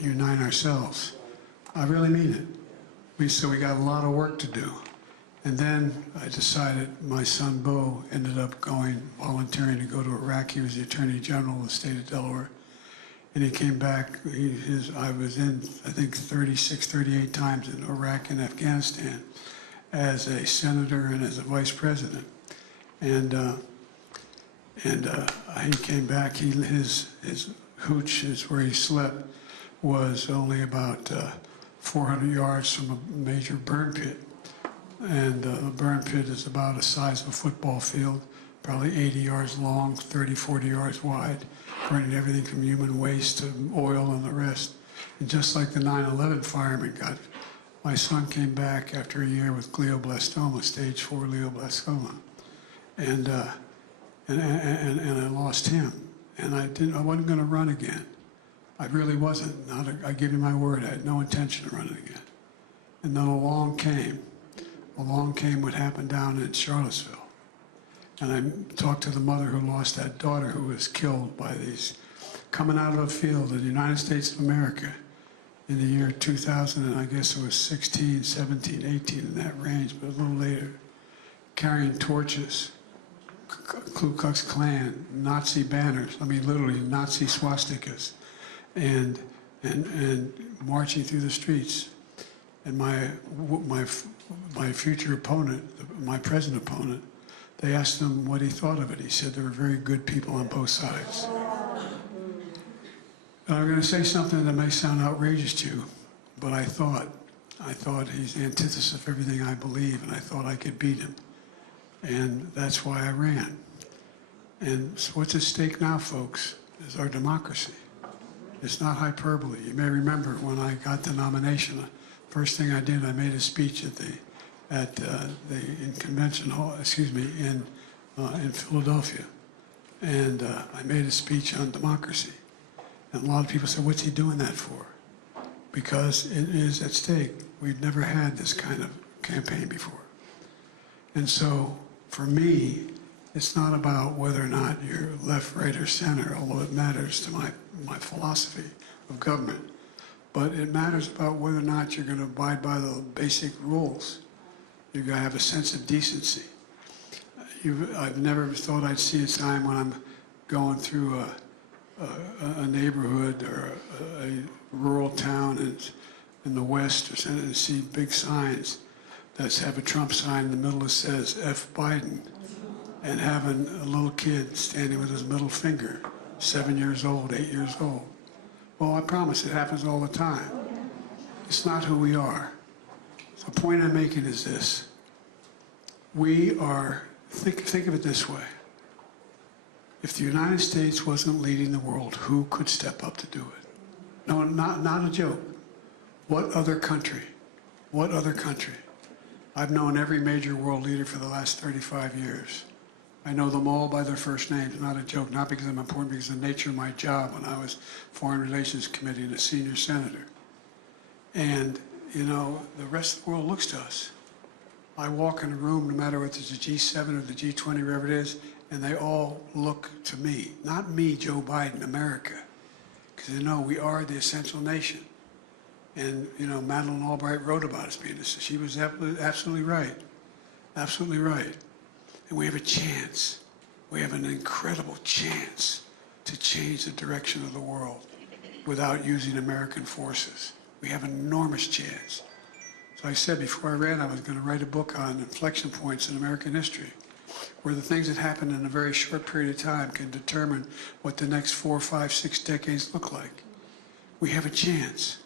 unite ourselves. I really mean it. So we got a lot of work to do. And then I decided my son Bo ended up volunteering to go to Iraq. He was the Attorney General of the state of Delaware. And he came back. I was in, I think, 36, 38 times in Iraq and Afghanistan as a senator and as a vice president. And he came back. His hooch is where he slept was only about 400 yards from a major burn pit. And the burn pit is about the size of a football field, probably 80 yards long, 30, 40 yards wide, burning everything from human waste to oil and the rest. And just like the 9/11 firemen got, my son came back after a year with glioblastoma, stage 4 glioblastoma. And I lost him. And I wasn't going to run again. I really wasn't. I give you my word, I had no intention of running again. And then along came what happened down in Charlottesville. And I talked to the mother who lost that daughter who was killed by these, coming out of a field in the United States of America in the year 2000, and I guess it was 16, 17, 18 in that range, but a little later, carrying torches, Ku Klux Klan, Nazi banners, I mean literally Nazi swastikas, and marching through the streets. And my future opponent, my present opponent, they asked him what he thought of it. He said there were very good people on both sides. And I'm going to say something that may sound outrageous to you, but I thought he's the antithesis of everything I believe, and I thought I could beat him. And that's why I ran. And so what's at stake now, folks, is our democracy. It's not hyperbole. You may remember when I got the nomination, first thing I did, I made a speech in Convention Hall, in Philadelphia. And I made a speech on democracy. And a lot of people said, what's he doing that for? Because it is at stake. We've never had this kind of campaign before. And so, for me, it's not about whether or not you're left, right, or center, although it matters to my philosophy of government. But it matters about whether or not you're going to abide by the basic rules. You're going to have a sense of decency. I've never thought I'd see a time when I'm going through a neighborhood or a rural town in the West or something and see big signs that have a Trump sign in the middle that says F. Biden, and having a little kid standing with his middle finger, 7 years old, 8 years old. Well, I promise it happens all the time. It's not who we are. So the point I'm making is this. We are, think of it this way. If the United States wasn't leading the world, who could step up to do it? No, not a joke. What other country? What other country? I've known every major world leader for the last 35 years. I know them all by their first names, not a joke, not because I'm important, because of the nature of my job when I was Foreign Relations Committee and a senior senator. And, you know, the rest of the world looks to us. I walk in a room, no matter whether it's the G7 or the G20, wherever it is, and they all look to me. Not me, Joe Biden, America. Because they know we are the essential nation. And, you know, Madeleine Albright wrote about us being this. She was absolutely right. Absolutely right. And we have a chance. We have an incredible chance to change the direction of the world without using American forces. We have an enormous chance. So I said before I ran, I was going to write a book on inflection points in American history, where the things that happen in a very short period of time can determine what the next 4, 5, 6 decades look like. We have a chance.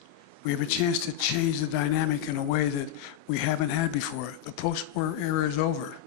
We have a chance to change the dynamic in a way that we haven't had before. The post-war era is over.